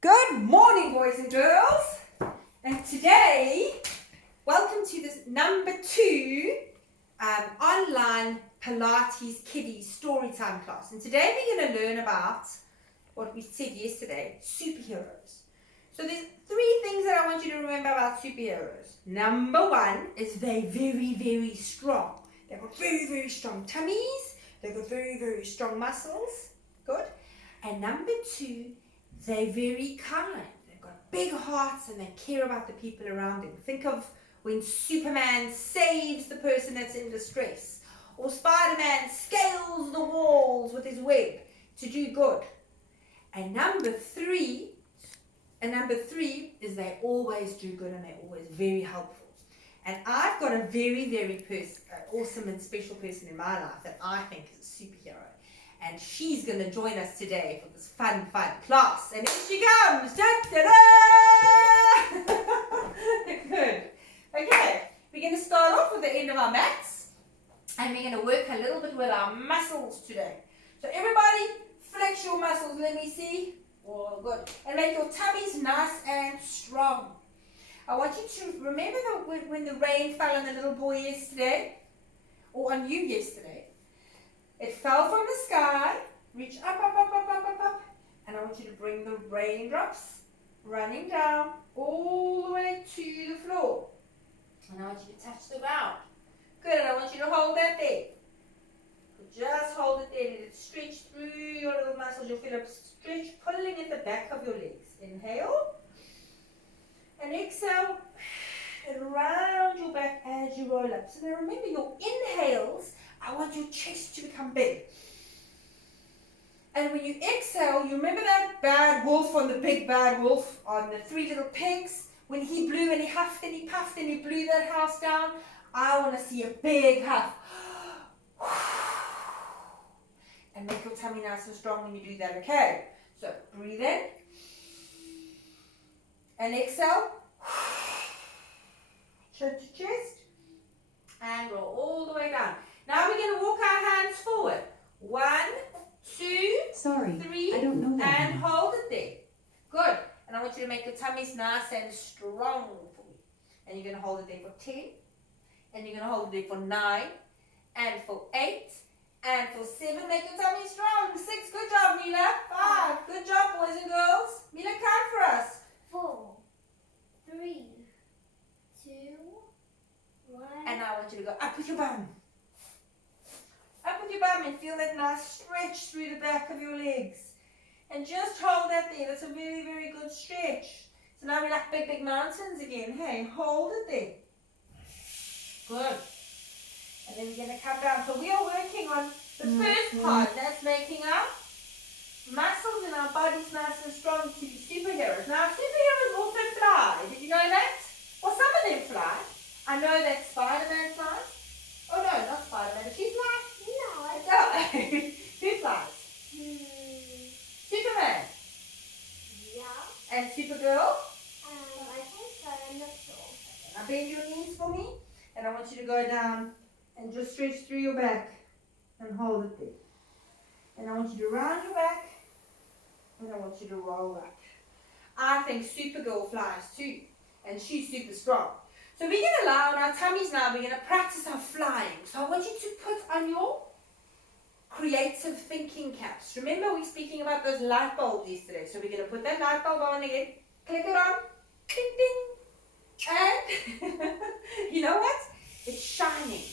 Good morning, boys and girls. And today, welcome to this number 2 online Pilates Kiddies Storytime class. And today we're going to learn about what we said yesterday, superheroes. So there's 3 things that I want you to remember about superheroes. Number 1 is they're very, very strong. They've got very, very strong tummies. They've got very, very strong muscles. Good. And number 2, they're very kind. They've got big hearts and they care about the people around them. Think of when Superman saves the person that's in distress, or Spider-Man scales the walls with his web to do good. And number three is they always do good and they're always very helpful. And I've got a very, very awesome and special person in my life that I think is a superhero. And she's going to join us today for this fun class. And here she comes! Da-da-da! Good. Okay, we're going to start off with the end of our mats. And we're going to work a little bit with our muscles today. So everybody, flex your muscles. Let me see. Oh, good. And make your tummies nice and strong. I want you to remember when the rain fell on the little boy yesterday? Or on you yesterday? It fell from the sky, reach up, and I want you to bring the raindrops running down all the way to the floor. And I want you to touch the ground. Good, and I want you to hold that there. Just hold it there, let it stretch through your little muscles. You'll feel a stretch pulling at the back of your legs. Inhale, and exhale, and around your back as you roll up. So now remember your inhales, I want your chest to become big. And when you exhale, you remember that bad wolf on the big bad wolf on the 3 little pigs? When he blew and he huffed and he puffed and he blew that house down? I want to see a big huff. And make your tummy nice and strong when you do that, okay? So breathe in. And exhale. Chin to chest. And roll all the way down. Now we're going to walk our hands forward. 1, 2, 3, I don't know that and one. hold it there. Good. And I want you to make your tummies nice and strong for me. And you're going to hold it there for 10. And you're going to hold it there for 9. And for 8. And for 7. Make your tummy strong. 6. Good job, Mila. 5. Good job, boys and girls. Mila, count for us. 4, 3, 2, 1. And now I want you to go up with your bum. Up with your bum and feel that nice stretch through the back of your legs. And just hold that there. That's a very, very good stretch. So now we're like big, big mountains again. Hey, hold it there. Good. And then we're going to come down. So we are working on the first part. That's making our muscles in our bodies nice and strong to be superheroes. Now, superheroes also fly. Did you know that? Well, some of them fly. I know that Spider-Man flies. Oh, no, not Spider-Man. Does she fly? No, I No. Who flies? Superman. Yeah. And Supergirl. I think so. I'm not sure. Now bend your knees for me. And I want you to go down and just stretch through your back and hold it there. And I want you to round your back. And I want you to roll up. I think Supergirl flies too. And she's super strong. So we're going to lie on our tummies now. We're going to practice our flying. So I want you to put on your creative thinking caps. Remember we're speaking about those light bulbs yesterday. So we're going to put that light bulb on again. Click it on. Ding, ding. And you know what? It's shining.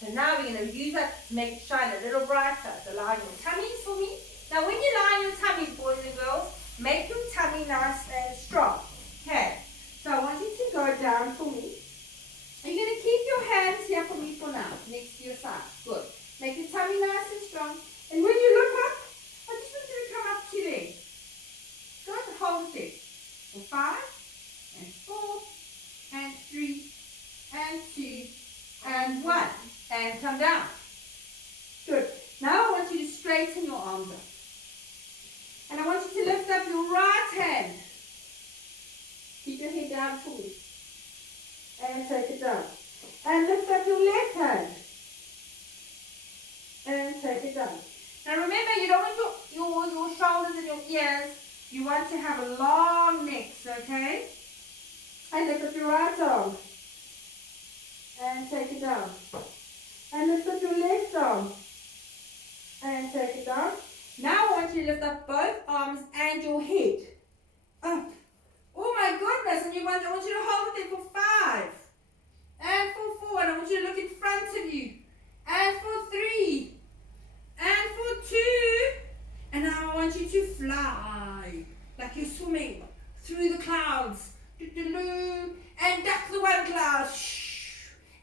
So now we're going to use that to make it shine a little brighter. So lie on your tummies for me. Now when you lie on your tummies, boys and girls, make your tummy nice and strong. Okay. So I want you to go down for me. You're going to keep your hands here for me for now, next to your side. Good. Make your tummy nice and strong. And when you look up, I just want you to come up to there. Good. Hold it there. For 5, and 4, and 3, and 2, and 1. And come down. Good. Now I want you to straighten your arms up. And I want you to lift up your right hand. Keep your head down for me. And take it down. And lift up your left hand. And take it down. Now remember, you don't want your shoulders and your ears. You want to have a long neck, okay? And lift up your right arm. And take it down. And lift up your left arm. And take it down. Now I want you to lift up both arms and your head. Up. Oh my goodness. And I want you to hold it there for 5. And for 4. And I want you to look in front of you. And for 3. And for 2. And now I want you to fly. Like you're swimming through the clouds. And duck the one cloud.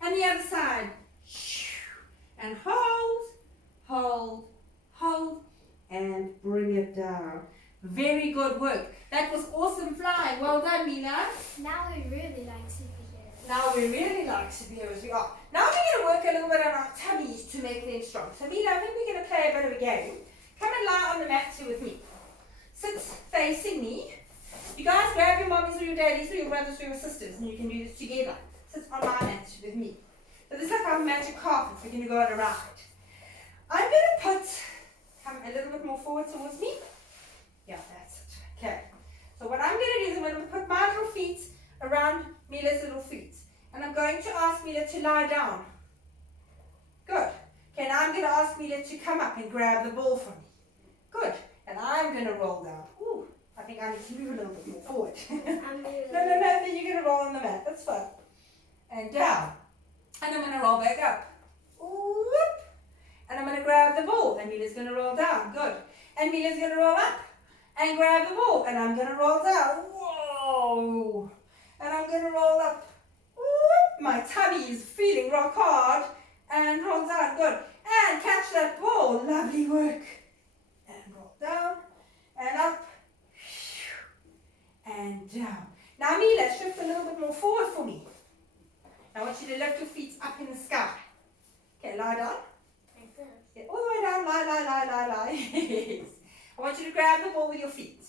And the other side. And hold, hold, hold. And bring it down. Very good work. That was awesome flying. Well done, Mila. Now we really like superheroes. Now we really like superheroes. We are. Now we're going to work a little bit on our tummies to make them strong. So Mila, I think we're going to play a bit of a game. Come and lie on the mat here with me. Sit facing me. You guys grab your mommies or your daddies or your brothers or your sisters and you can do this together. Sit on my mat with me. So this is like our magic carpet. We're going to go on a ride. I'm going to come a little bit more forward towards me. Yeah, that's it. Okay. So what I'm going to do is I'm going to put my little feet around Mila's little feet. And I'm going to ask Mila to lie down. Good. Okay, now I'm going to ask Mila to come up and grab the ball for me. Good. And I'm going to roll down. Ooh, I think I need to move a little bit more forward. No, then you're going to roll on the mat. That's fine. And down. And I'm going to roll back up. Whoop. And I'm going to grab the ball. And Mila's going to roll down. Good. And Mila's going to roll up and grab the ball. And I'm going to roll down. Whoa. And I'm going to roll up. Whoop. My tummy is feeling rock hard. And roll down. Good. And catch that ball. Lovely work. And roll down. And up. And down. Now Mila, shift a little bit more forward for me. I want you to lift your feet up in the sky. Okay, lie down. Get all the way down, lie. Yes. I want you to grab the ball with your feet.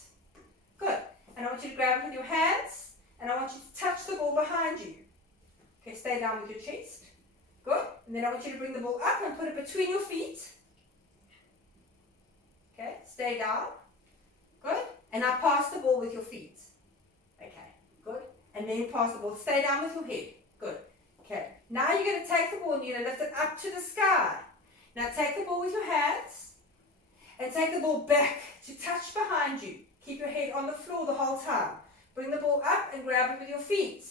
Good. And I want you to grab it with your hands. And I want you to touch the ball behind you. Okay, stay down with your chest. Good. And then I want you to bring the ball up and put it between your feet. Okay, stay down. Good. And now pass the ball with your feet. Okay, good. And then pass the ball. Stay down with your head. Good. Okay, now you're going to take the ball and you're going to lift it up to the sky. Now take the ball with your hands and take the ball back to touch behind you. Keep your head on the floor the whole time. Bring the ball up and grab it with your feet.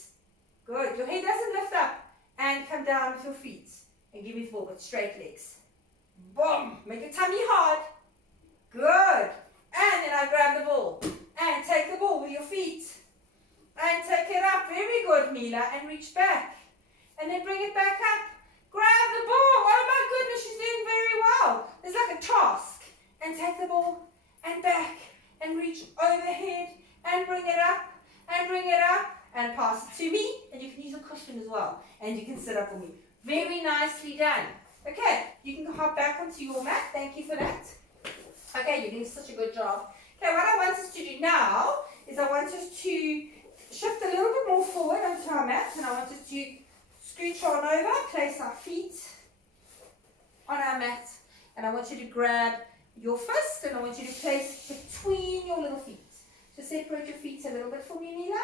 Good. Your head doesn't lift up and come down with your feet. And give me the ball with straight legs. Boom. Make your tummy hard. Good. And then I grab the ball and take the ball with your feet. And take it up. Very good, Mila. And reach back. And then bring it back up. Grab the ball. Oh my goodness, she's doing very well. It's like a task. And take the ball and back and reach overhead and bring it up and bring it up and pass it to me. And you can use a cushion as well. And you can sit up for me. Very nicely done. Okay, you can hop back onto your mat. Thank you for that. Okay, you're doing such a good job. Okay, what I want us to do now is I want us to shift a little bit more forward onto our mat. And I want us to scooch on over, place our feet on our mat, and I want you to grab your fist and I want you to place between your little feet. So separate your feet a little bit for me, Mila.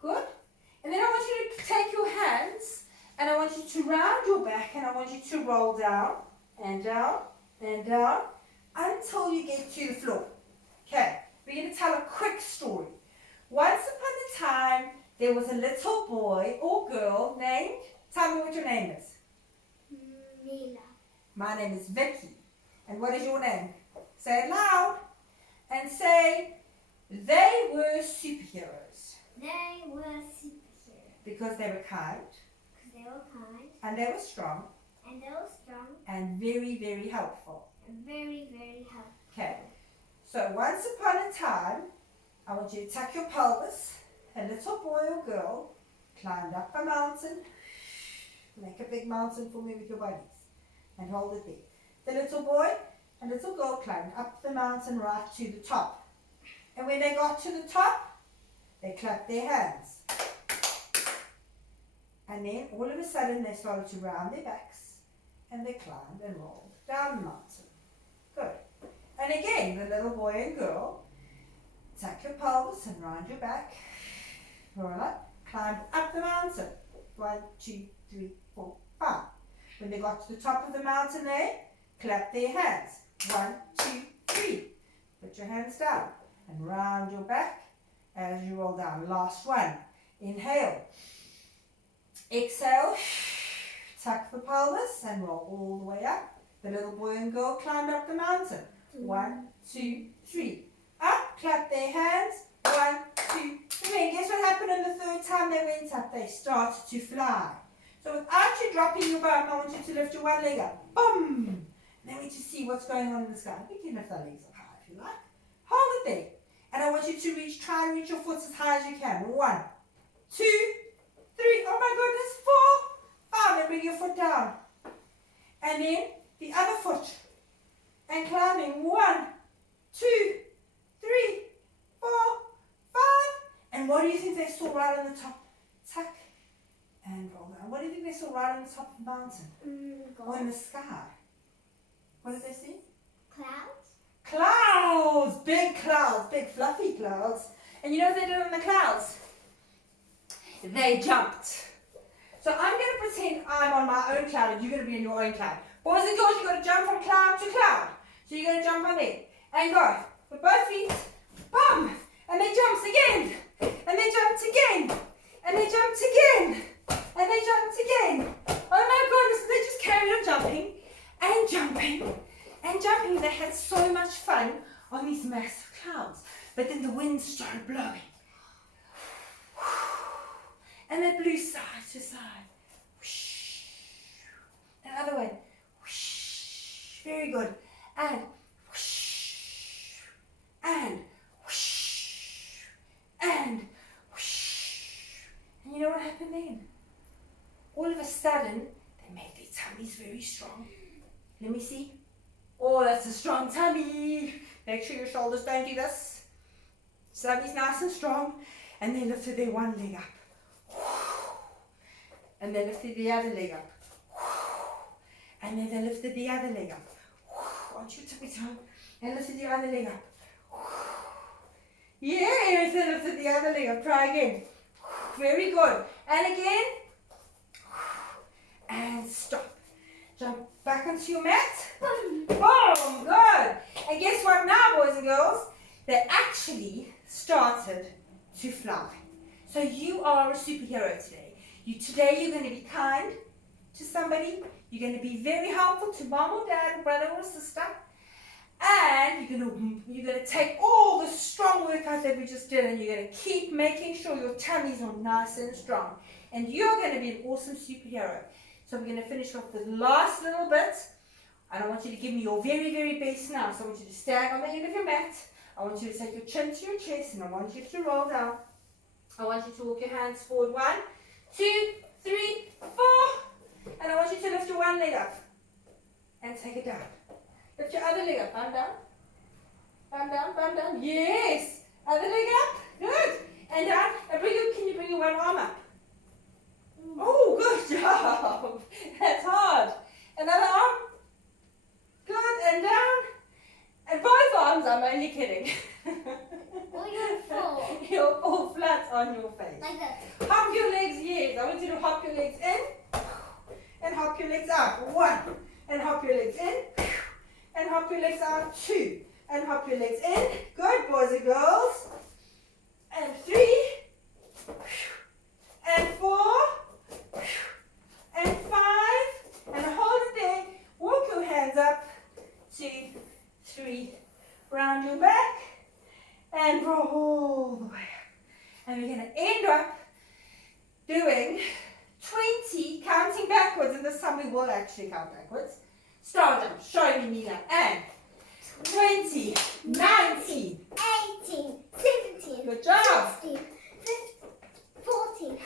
Good. And then I want you to take your hands and I want you to round your back and I want you to roll down and down and down until you get to the floor. Okay, we're going to tell a quick story. Once upon a time, there was a little boy or girl named, tell me what your name is. Mila. My name is Vicky. And what is your name? Say it loud. And say, they were superheroes. They were superheroes. Because they were kind. Because they were kind. And they were strong. And they were strong. And very, very helpful. And very, very helpful. Okay. So once upon a time, I want you to tuck your pelvis. A little boy or girl climbed up a mountain. Make a big mountain for me with your bodies. And hold it there. The little boy and little girl climbed up the mountain right to the top. And when they got to the top, they clapped their hands. And then all of a sudden they started to round their backs. And they climbed and rolled down the mountain. Good. And again, the little boy and girl Tuck your pelvis and round your back. Roll up. Climb up the mountain. 1, 2, 3, 4, 5. When they got to the top of the mountain there, clap their hands. 1, 2, 3. Put your hands down and round your back as you roll down. Last one. Inhale. Exhale. Tuck the pelvis and roll all the way up. The little boy and girl climbed up the mountain. 1, 2, 3. Up, clap their hands. 1, 2, 3. And guess what happened on the third time they went up? They started to fly. So without you dropping your bum, I want you to lift your one leg up. Boom! And then we just see what's going on in the sky. You can lift our legs up high if you like. Hold it there. And I want you to try and reach your foot as high as you can. 1, 2, 3. Oh my goodness. 4, 5. Then bring your foot down. And then the other foot. And climbing. 1, 2, 3, 4, 5. And what do you think they saw right on the top? Tuck and roll down. What do you think they saw right on the top of the mountain? Or in the sky? What did they see? Clouds. Clouds! Big clouds. Big fluffy clouds. And you know what they did on the clouds? They jumped. So I'm going to pretend I'm on my own cloud and you're going to be in your own cloud. Boys and girls, you've got to jump from cloud to cloud. So you're going to jump on there. And go. With both feet. Bum! And they jumps again. And they jumped again. And they jumped again. And they jumped again. Oh my goodness, they just carried on jumping and jumping and jumping. They had so much fun on these massive clouds. But then the wind started blowing. And they blew side to side. And other way. Very good. And and and you know what happened then? All of a sudden, they made their tummies very strong. Let me see. Oh, that's a strong tummy. Make sure your shoulders don't do this. Tummy's nice and strong. And they lifted their one leg up. And they lifted the other leg up. And then they lifted the other leg up. Onto your tippy toe. And lifted your other leg up. Yes, and lifted the other leg up. Try again. Very good. And again. And stop. Jump back onto your mat. Boom. Good. And guess what now, boys and girls? They actually started to fly. So you are a superhero today. Today you're going to be kind to somebody. You're going to be very helpful to mom or dad, brother or sister. And you're going to take all the strong workout that we just did and you're going to keep making sure your tummies are nice and strong. And you're going to be an awesome superhero. So we're going to finish off the last little bit. And I want you to give me your very, very best now. So I want you to stand on the end of your mat. I want you to take your chin to your chest and I want you to roll down. I want you to walk your hands forward. 1, 2, 3, 4. And I want you to lift your one leg up and take it down. Lift your other leg up. Arm down. Arm down, arm down. Yes. Other leg up. Good. And down. And can you bring your one arm up? Oh, good job. That's hard. Another arm. Good. And down. And both arms. I'm only kidding. Well, you'll fall. You'll fall flat on your face. Like that. Hop your legs, yes. I want you to hop your legs in. And hop your legs out. 1. And hop your legs in. And hop your legs out. 2. And hop your legs in. Good, boys and girls. And 3. And 4. And 5. And hold it there. Walk your hands up. 2, 3. Round your back. And roll all the way up. And we're going to end up doing 20, counting backwards, and this time we will actually count backwards. Star jump, show me, Mila. And 20, 19, 18, 17, good job. 16, 14,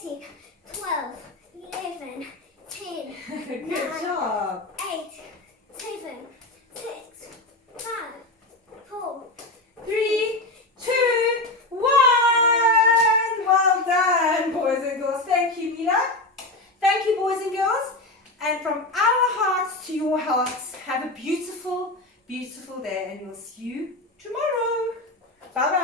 13, 12, 11, 10, Good 9, job. 8, 7, 6, 5, 4, 3, 2, 1. Well done, boys and girls. Thank you, Mila. Thank you, boys and girls. And from our hearts to your hearts, have a beautiful, beautiful day. And we'll see you tomorrow. Bye bye.